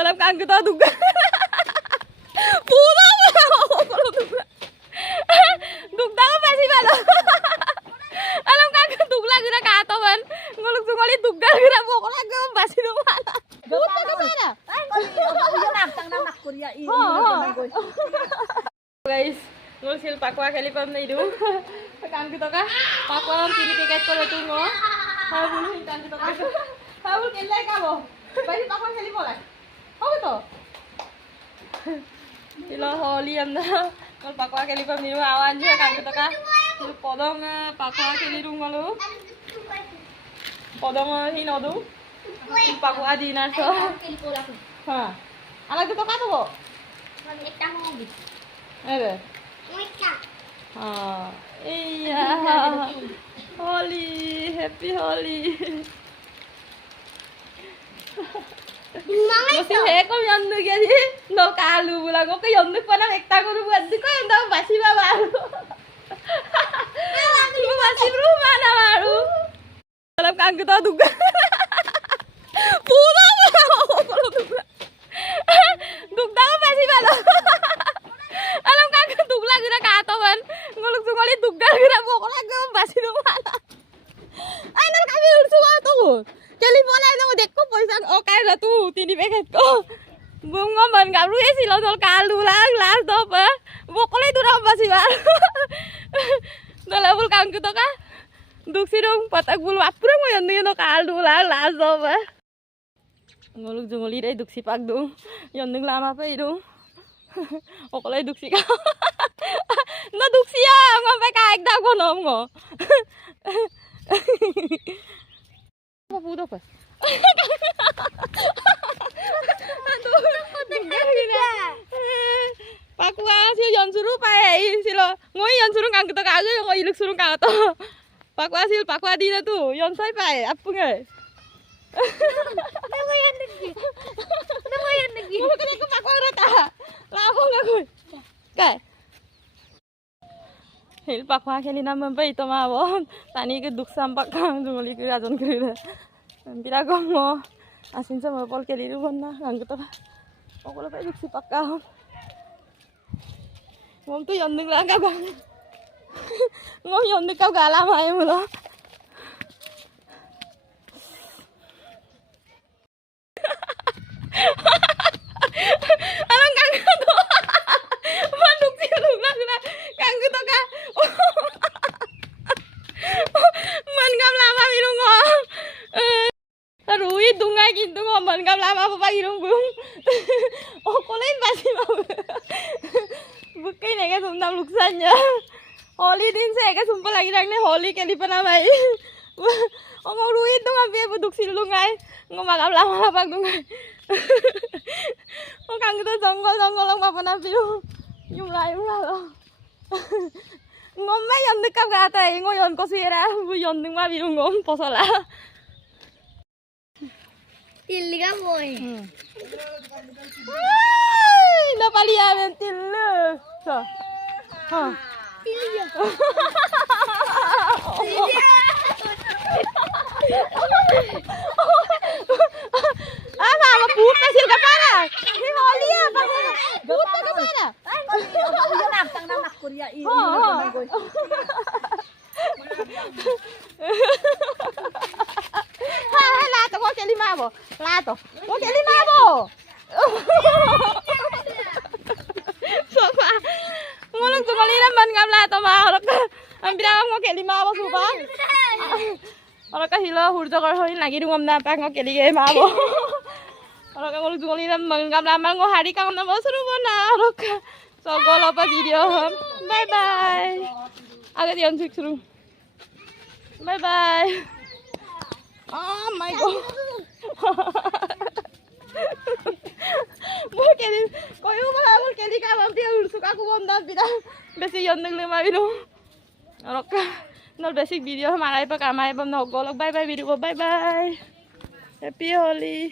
Alam ka ang kita duga. Puno mo. Dugda ka pa si Malo. Alam ka ang dugla gina katawan. Ngulog sungali dugda gina mo ko lang ang basi ng Malo. Puta ka sana. Guys, ngul sil pakwa kali pam nai du. Kan kita ka pakwa am tini pekat ko tu mo. Habul kan kita ka. Habul kelai ka mo. Bari pakwa kali bolak. Apa tu? Sila holi anda. Kalau pakwa kali pam niru awan je kan kita ka. Sila podong pakwa kali ru malu. Podong hinodu. Pakwa di naso. Ha. Anak kita ka tu bo. Ada. Ah, iya. Holi, happy Holi. Masih heko yandu gadi. No kalu bulan ko yandu pa nang ekta ko buat di ko yandu basi ba baru. Ko basi rumah na baru. Alam ka ang kita duga. Puno mo. Dugda ka basi ba lo. Alam ka ang dugla gina katawan. Ngulog sungali dugda gina mo ko lang ang basi ng Malo. Ay nal kami ursuwa to. Kali bola na mo dekko paisa okay na tu tini pekat ko. Bunga man garu esi lo nol kalu lang las do pa. Bokole tu na basi ba. Dalabul kang kita ka. Duksi dong patak bulu apura mo yan no kalu lang las do pa. Ngulog jungoli dai duksi pak dong. Yan ning lama pa idong. Okolay duksi ka. Na duksi ya ngampai kaik da ko nom ngo. Apa pudo pa? Pakwa siya yon suru pa eh sila ngoi yon suru kang kita kaga ngoi iluk suru kang to. Pakwa sil pakwa di na tu yon sai pa eh apung eh. Nangoyan lagi. Mulu kena ko pakwa rata. Lapo nga ko. Ka. Hil pakwa kali naman pa ito mawon. Tani ke duk sampak kang jungoli ke rajon kere. Pira ko mo. Asin sa mapol kali ru na kang to. Okolo pa duk sipak ka. Ngom tu yondeng lang ka ba. Ngom yondeng ka gala mai mo lo. Alam kang to. Manduk silung na kang to ka. Man gam lama irung ngo. Rui dungai kintu ngo man gam lama pa irung bung. O kolai basi mau. Bukai ne ka sumnam luksanya. Holi din se ka sumpah lagi rang ne holi kali pana mai. O ngo rui dunga be buduk silungai. Ngo magam lama pa dungai. O kang to jonggol lang pa na piru. Yung lai lo. Ngom mai yon dik ka gata ngo yon ko sira bu yon dik ma biru ngom posala. Tilga boy. Ay, napaliya men tillu. So. Ha. Tilga. Ah, mama puta sil ka para. Ni holi ya pa. Puta ka para. Ha, lato ko kay lima mo. Lato. Ko kay lima mo. Sofa. Ngulong tungali naman ngam lato maharap ka. Ang binang mo kay lima mo supa. Ora ka hilo hurjokor hoin lagi rungam na pa ngo keli ge mabo. Ora ka ngulong tungali naman ngam lamal ngo hari kang na bosru bona. Ora ka sogol apa video. Bye bye. Agak diam sik suruh. Bye bye. Oh my god. Mul keli koyo ba mul keli ka mam dia ursuk aku gonda bida. Besi yondeng lema bino. Oroka nol basic video marai pa kamai bam no golok bye bye video bye bye. Happy Holi.